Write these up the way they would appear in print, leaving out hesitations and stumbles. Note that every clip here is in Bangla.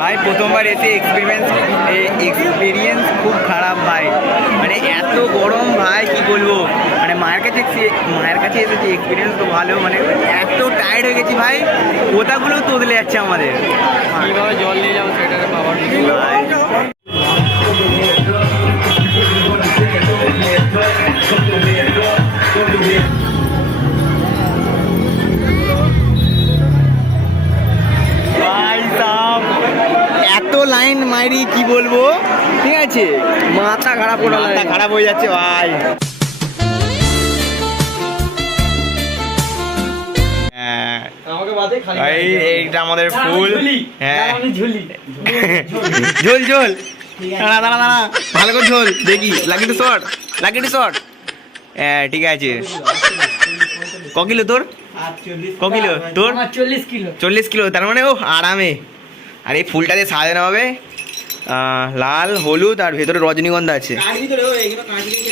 ভাই প্রথমবার এসে এক্সপিরিয়েন্স খুব খারাপ ভাই, মানে এত গরম ভাই কি বলবো। মানে মায়ের কাছে এসেছি, এক্সপিরিয়েন্স তো ভালো, মানে এত টায়ার্ড হয়ে গেছি ভাই, ওটাগুলো তোদলে যাচ্ছে আমাদের। কীভাবে জল নিয়ে যাবো সেটা বাবার এত লাইন মাইরি কি বলবো, ঠিক আছে মাথা খারাপ হয়ে যাচ্ছে ভাই। এইটা আমাদের ফুল, হ্যাঁ ঝোল ঝোল দাঁড়া ভালো করে ঝোল দেখি, লাগি টু শর্ট। হ্যাঁ ঠিক আছে। ক কিলো তোর? তোর 40 কিলো, তার মানে ও আরামে। আর এই ফুলটা দিয়ে সাজানো হবে লাল হলুদ, আর ভেতরে রজনীগন্ধা আছে।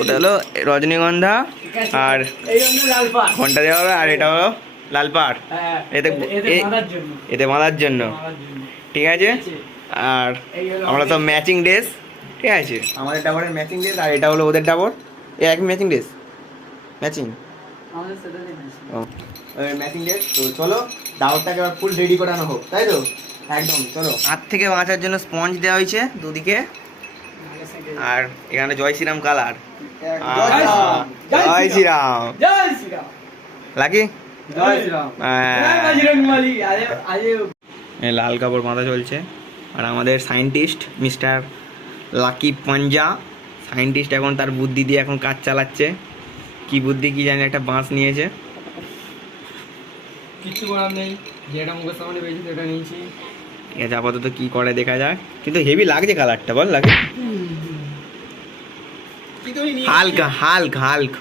ওটা হলো রজনীগন্ধা, আর ঘন্টা দেওয়া হবে, আর এটা হলো লাল পাড়, এতে বাঁধার জন্য, ঠিক আছে। আর আমরা তো ম্যাচিং ড্রেস, ঠিক আছে, আমাদের ডাবরের ম্যাচিং ড্রেস, আর এটা হলো ওদের ডাবর, এক matching dress, matching matching dress. তো চলো দাওয়াতটাকে ফুল রেডি করানো হোক, তাই তো একদম। চলো, হাত থেকে বাঁচার জন্য স্পঞ্জ দেওয়া হয়েছে দুদিকে, আর এখানে জয় শ্রীরাম কালার, জয় শ্রীরাম লাকি, লাল কাপড় বাঁধা চলছে। আর আমাদের সায়েন্টিস্ট মিস্টার লাকি পাঞ্জা, সায়েন্টিস্ট এখন তার বুদ্ধি দিয়ে এখন কাজ চালাচ্ছে। কি বুদ্ধি কি জানি, একটা বাঁশ নিয়েছে, কিছু করার নেই, যেটা মুখের সামনে পেয়েছি সেটা নিয়েছি। ঠিক আছে, আপাতত কি করে দেখা যাক, কিন্তু হেভি লাগছে কালারটা, বল লাগে হালক।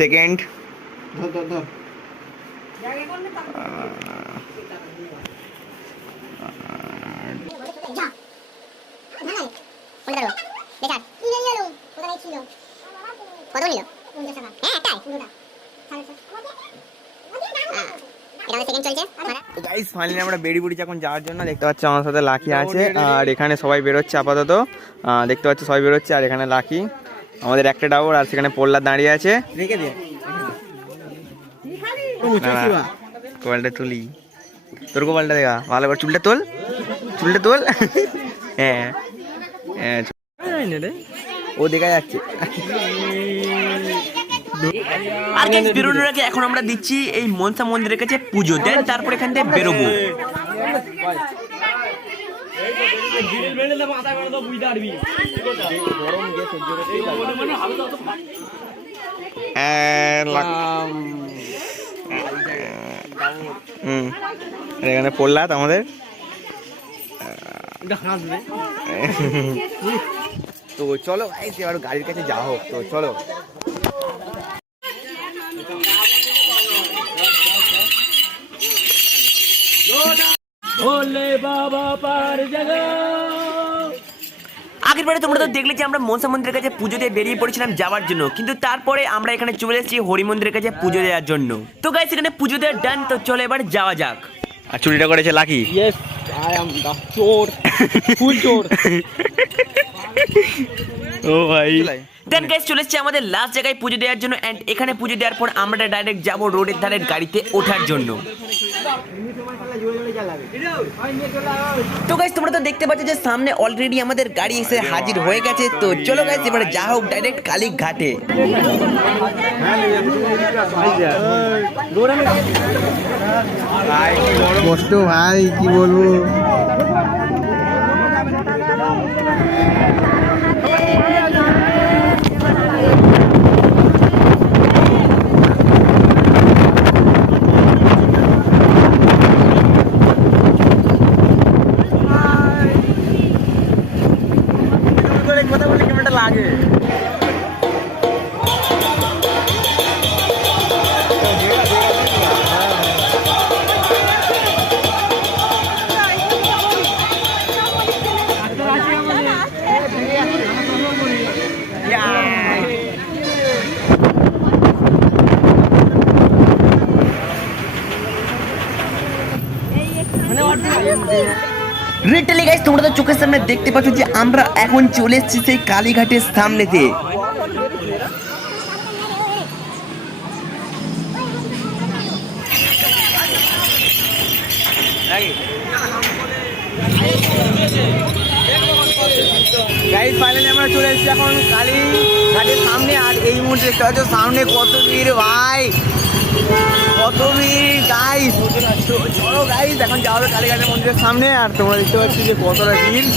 সেকেন্ড ফাইনালি আমরা বেরিয়ে পড়েছি এখন যাওয়ার জন্য। দেখতে পাচ্ছি আমার সাথে লাকি আছে, আর এখানে সবাই বেরোচ্ছে আপাতত, দেখতে পাচ্ছি সবাই বেরোচ্ছে। আর এখানে লাকি, আমাদের একটা ডাবর, আর সেখানে পোল্লা দাঁড়িয়ে আছে। কোয়ালটা তুলি, তোর কোয়ালটা দেখা ভালো করে, চুলটা তোল হ্যাঁ ও দেখা যাচ্ছে। আর গাইস বেরোনোর আগে এখন আমরা দিচ্ছি এই মনসা মন্দিরের কাছে পুজো, দেন তারপর এখান থেকে বেরোবো। এখানে পড়লা আমাদের তো চলো এবার গাড়ির কাছে যাওয়া হোক। তো চলো আগের বারে তোমরা তো দেখলে যে আমরা মনসা মন্দিরের কাছে পুজো দিয়ে বেরিয়ে পড়েছিলাম যাওয়ার জন্য, কিন্তু তারপরে আমরা এখানে চলে এসেছি হরি মন্দিরের কাছে পুজো দেওয়ার জন্য। তো গাইস এখানে পুজো দেওয়ার ডান, তো চলো এবার যাওয়া যাক। আর চুরিটা করেছে লাকি। ইয়েস আই অ্যাম দা চোর, ফুল চোর। ও ভাই দেন গাইস চলে এসেছি আমাদের লাস্ট জায়গায় পুজো দেওয়ার জন্য, এন্ড এখানে পুজো দেওয়ার পর আমরা ডাইরেক্ট যাব রোডের ধারের গাড়িতে ওঠার জন্য। তো গাইস তোমরা তো দেখতে পাচ্ছ যে সামনে অলরেডি আমাদের গাড়ি এসে হাজির হয়ে গেছে। তো চলো গাইস এবারে যা হোক ডাইরেক্ট কালীঘাটে ঘাটে। কষ্ট ভাই কি বলবো। কথা বলে কেমনটা লাগে। ফাইনালি গাইস তোমরা তো চোখের সামনে দেখতে পাচ্ছ যে আমরা এখন চলে এসেছি সেই কালীঘাটের সামনেতে। গাইস ফাইনালি আমরা চলে এসেছি এখন কালীঘাটের সামনে। আর এই মুহূর্তে দেখতে পাচ্ছ সামনে কত ভিড় ভাই, কত ভিড় গাইস। চলো গাইস এখন যাওয়া হবে কালীঘাটের মন্দিরের সামনে। আর তোমরা দেখতে পাচ্ছ যে কতটা ভিড়।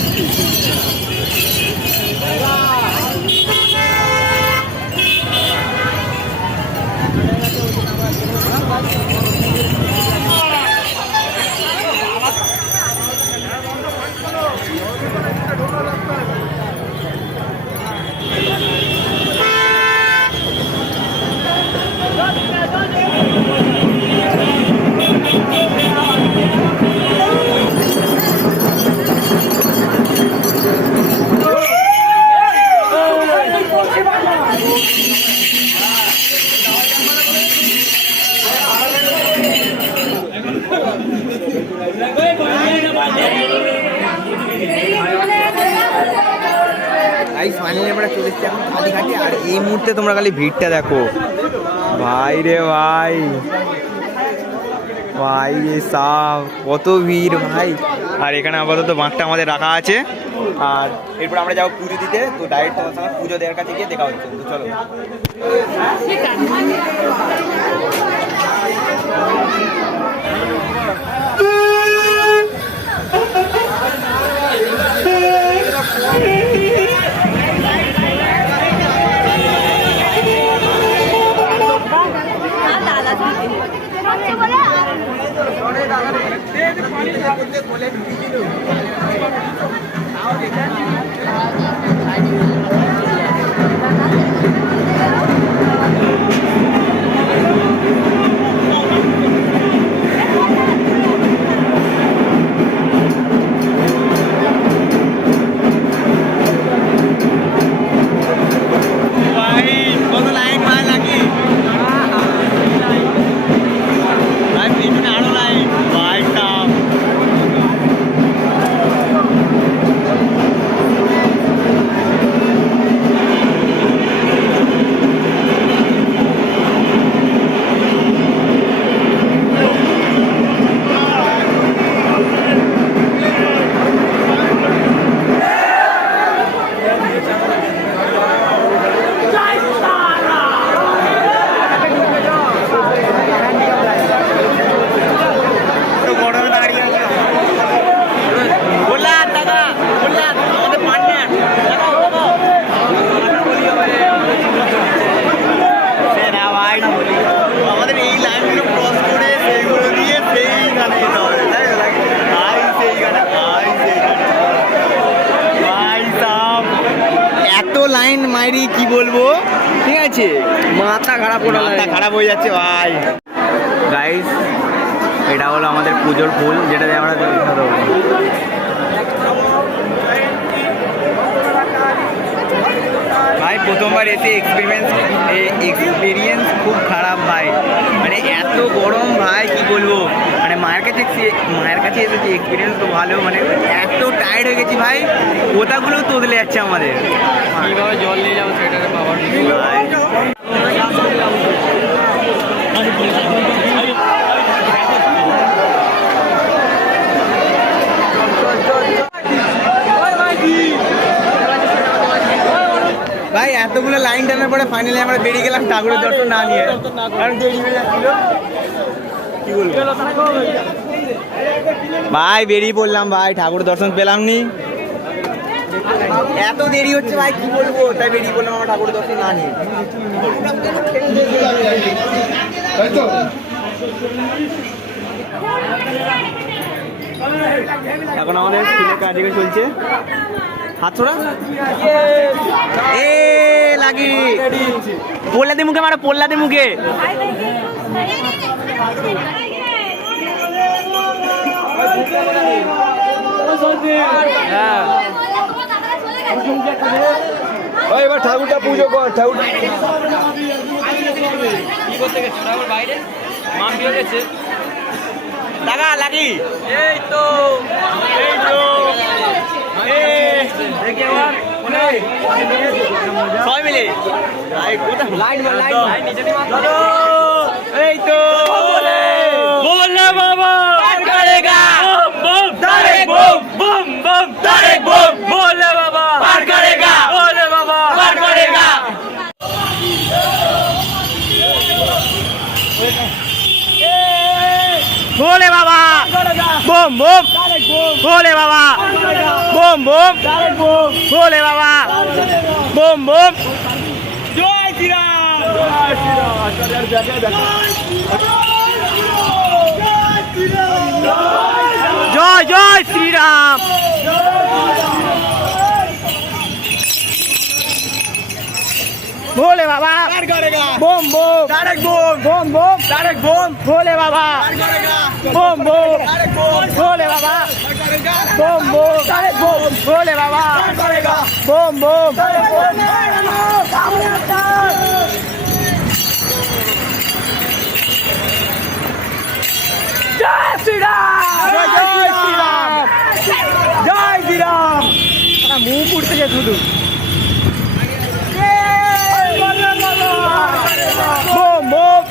গাইস ফাইনালি আমরা চলে এসেছি এখন কালীঘাটে। আর এই মুহূর্তে তোমরা খালি ভিড়টা দেখো ভাই রে ভাই, ভাই রে সাব কত ভিড় ভাই। আর এখানে আপাতত বাঁকটা আমাদের রাখা আছে। আর এরপর আমরা যাবো পুজো দিতে। তো ডাইরেক্ট তোমার সঙ্গে পুজো দেওয়ার কাছে গিয়ে দেখা হচ্ছে। তো চলো। লাইন মাইরি কি বলবো, ঠিক আছে মাথা খারাপ হয়ে যাচ্ছে ভাই। গাইস এটা হলো আমাদের পুজোর ফুল, যেটা দিয়ে আমরা ভাই প্রথমবার এসে এক্সপিরিয়েন্স খুব খারাপ ভাই। মানে এত গরম ভাই কি বলবো। মানে মায়ের কাছে এসেছি, এক্সপিরিয়েন্স তো ভালো। মানে এত টায়ার্ড হয়ে গেছি ভাই, কোথাগুলো তোদলে যাচ্ছে আমাদের। কীভাবে জল নিয়ে যাবো সেটাকে পাওয়ার ভাই এতগুলো লাইন টানার পরে ফাইনালি আমরা বেরিয়ে গেলাম ঠাকুরের দর্শন না নিয়ে, কারণ দেরি হয়ে যাচ্ছিল। কি বলবো ভাই, বেরিয়ে পড়লাম ভাই, ঠাকুরের দর্শন পেলাম নি, এত দেরি হচ্ছে ভাই কি বলবো, তাই বেরিয়ে পড়লাম আমরা ঠাকুরের দর্শন না নিয়ে। এখন আমাদের স্কুলের কাজে চলছে হাত ছোড়া। এ লাগি পোল্লাতে মুখে মারো, পোল্লাতে মুখে। এবার ঠাকুরটা পুজো কর। ঠাকুর কি করতে গেছে বাইরে, মাম দিয়ে গেছে। টাকা লাগি এই তো এই তো দেখে আবার সবাই মিলে লাইন নিচে দি মাত্র এই তো बोले बाबा करेगा बम तारेक बम बम बम तारेक बम बोले बाबा पार करेगा बोले बाबा पार करेगा भोले बाबा बम बम भोले बाबा बम बम भोले बाबा बम बम जय श्री राम जय जय श्री राम भोले बाबा बम बम तारेक बम बम तारेक बम भोले बाबा बम बम भोले बाबा बम बम तारेक बम भोले बाबा बम बम जय श्री राम जय श्री राम जय श्री राम मुंह पुड़ते जाए शुद्ध बम बम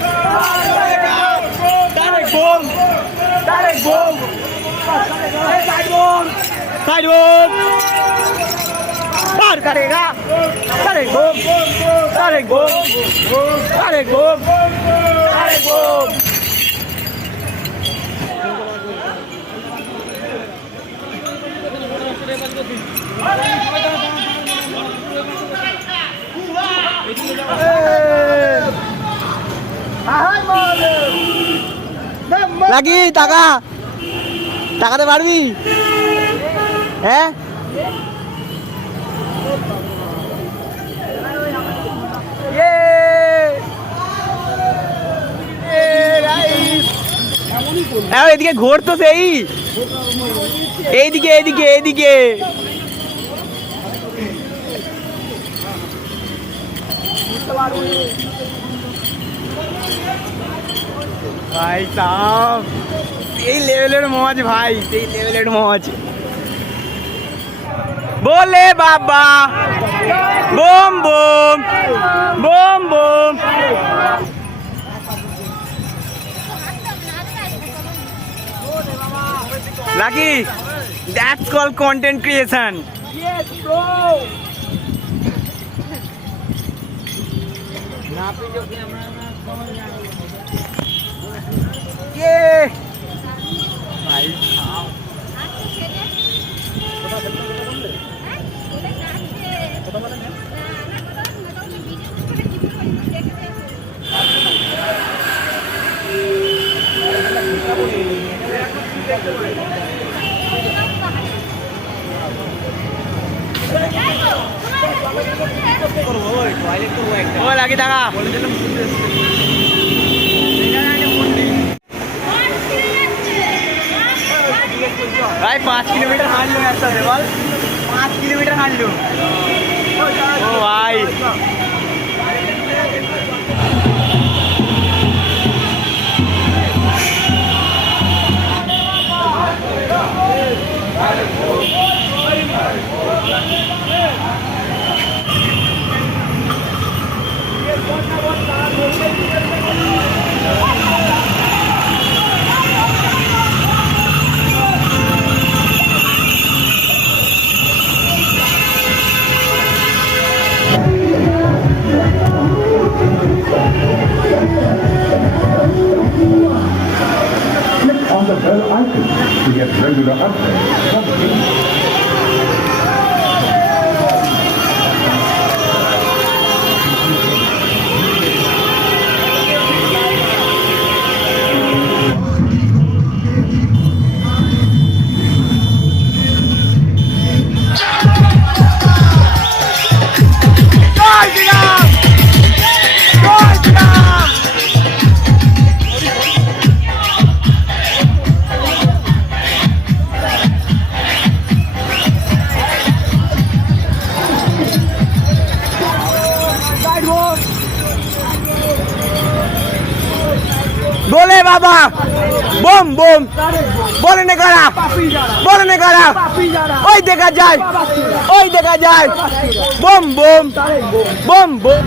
तारेक बम तारेक बम साइड बम पार करेगा तारेक बम तारेक बम तारेक बम तारेक बम লাগি টাকা টাকাতে পারবি হ্যাঁ এদিকে ঘোর তো সেই এইদিকে এইদিকে এইদিকে ভাই সাহেব এই লেভেলের মজ ভাই এই লেভেলের মজ बोले बाबा बम बम बम बम Lucky, that's called content creation. Yes, bro. Yeah. ও লাগি টাকা ভাই 5 কিলোমিটার হাঁটলো একসাথে বল 5 কিলোমিটার হাঁটলো ও ভাই On the bell icon to get regular updates. बोले बाबा বোম বোম বলে নে করা বলে নে করা ওই দেখা যায় bomb bomb bomb bomb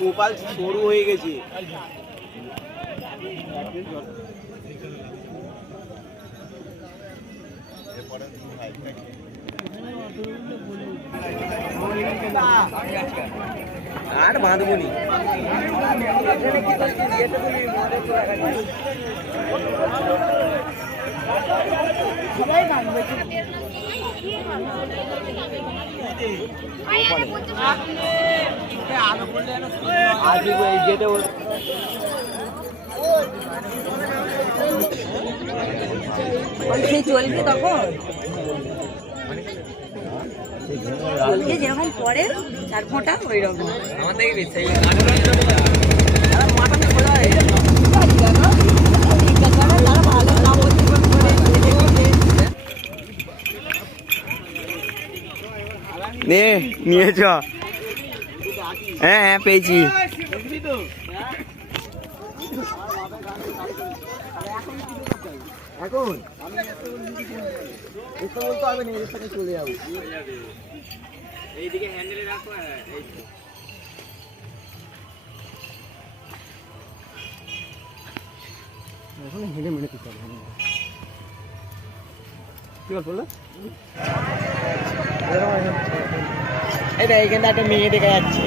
Gopal সরু হয়ে গেছে। আর বাঁধবনি সেই চলবে তখন চলবে যেরকম পরে 4 ফোঁটা ওই রকম নিয়েছ? হ্যাঁ হ্যাঁ পেয়েছি। এখন এটা বলতে হবে না, এর সাথে চলে যাবো। এইদিকে হ্যান্ডেলে রাখো। এখন হেঁটে মেরে দিতে হবে। কি বললো? এটা এইখানটা একটা মেয়ে দেখা যাচ্ছে।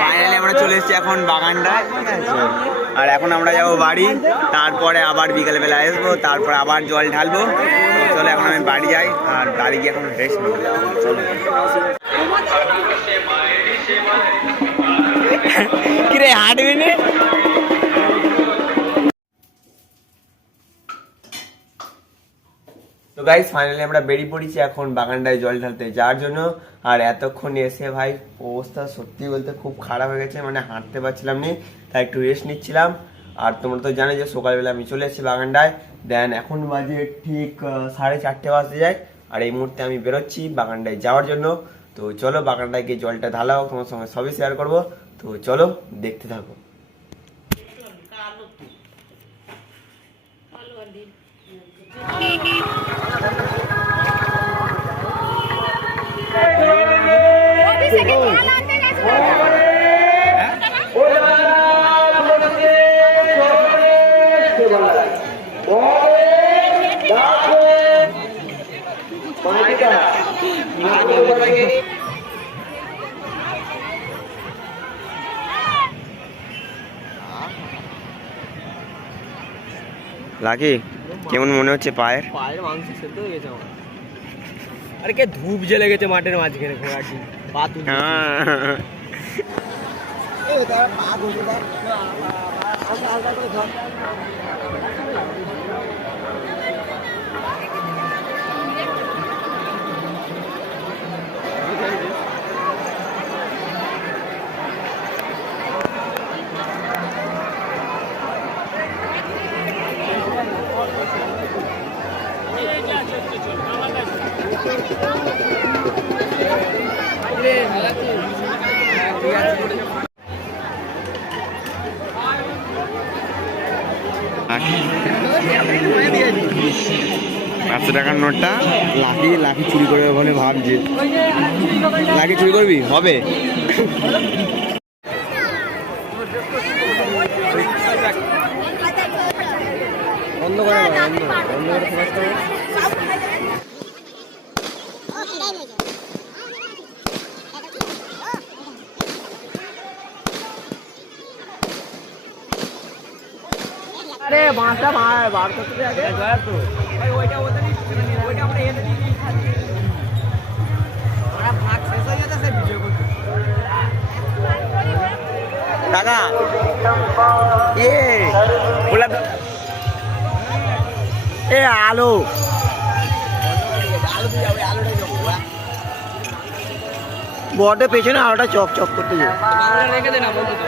ফাইনালি আমরা চলে এসেছি এখন বাগানটায়, ঠিক আছে? আর এখন আমরা যাবো বাড়ি, তারপরে আবার বিকালবেলা আসবো, তারপরে আবার জল ঢালবো। তো চলো এখন আমি বাড়ি যাই, আর বাড়ি গিয়ে এখন রেস্ট নেবো। চলো কিরে হাঁটবি না? তো গাইস ফাইনালি আমরা বেরিয়ে পড়েছি এখন বাগানটায় জল ঢালতে যাওয়ার জন্য। আর এতক্ষণ এসে ভাই অবস্থা সত্যি বলতে খুব খারাপ হয়ে গেছে, মানে হাঁটতে পারছিলাম না, তাই একটু রেস্ট নিচ্ছিলাম। আর তোমরা তো জানো যে সকালবেলা আমি চলে এসেছি বাগানটায়, দেন এখন বাজে ঠিক 4:30 বাজতে যায়। আর এই মুহূর্তে আমি বেরোচ্ছি বাগানটায় যাওয়ার জন্য। তো চলো বাগানটায় গিয়ে জলটা ঢালাও, তোমার সঙ্গে সবই শেয়ার করবো। তো চলো দেখতে থাকো। লাকি কেমন মনে হচ্ছে পায়ের? পায়ের মাংস সেদ্ধ হয়ে গেছে আমার। আরে কে ধূপ জ্বলে গেছে মাঠের মাঝখানে ঘোড়াটি পা তুলে। টাকার নোটটা লাকি চুরি করবে বলে ভাবছে। লাকি চুরি করবি? হবে। বন্ধ বন্ধ করে ফোকাস করো। আরে বাঁশটা বার করতে দে আগে। তো ভাই ওইটা ওইটা আমরা এনে দিই খাচ্ছি। ওরা ভাগ শেষ হয়ে যাচ্ছে সে ভিডিও করতে। টাকা বললাম এ আলো বটে পেছনে আলোটা চক চক করতে যায়। বাংলা রেখে দে না বন্ধ তো।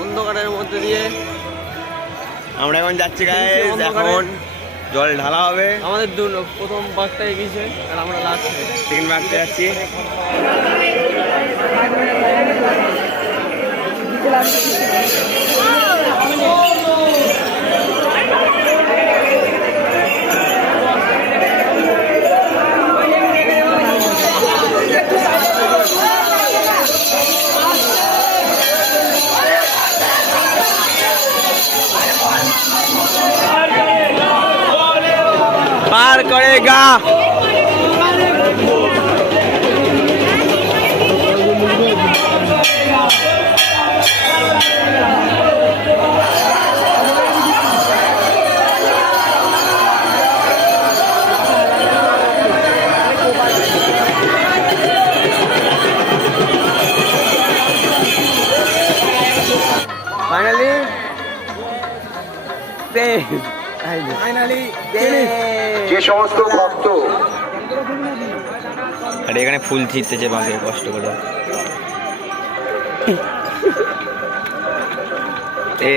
অন্ধকারের মধ্যে দিয়ে আমরা এখন যাচ্ছি গাইস, এখন জল ঢালা হবে। আমাদের প্রথম বাসটা এগিয়েছে আর আমরা লাস্ট সেকেন্ড বাগতে যাচ্ছি। पार करेगा फाइनली ফাইনালি যে সমস্ত ভক্ত আরে এখানে ফুল ছিটতেছে বাঁকে কষ্ট করে। এ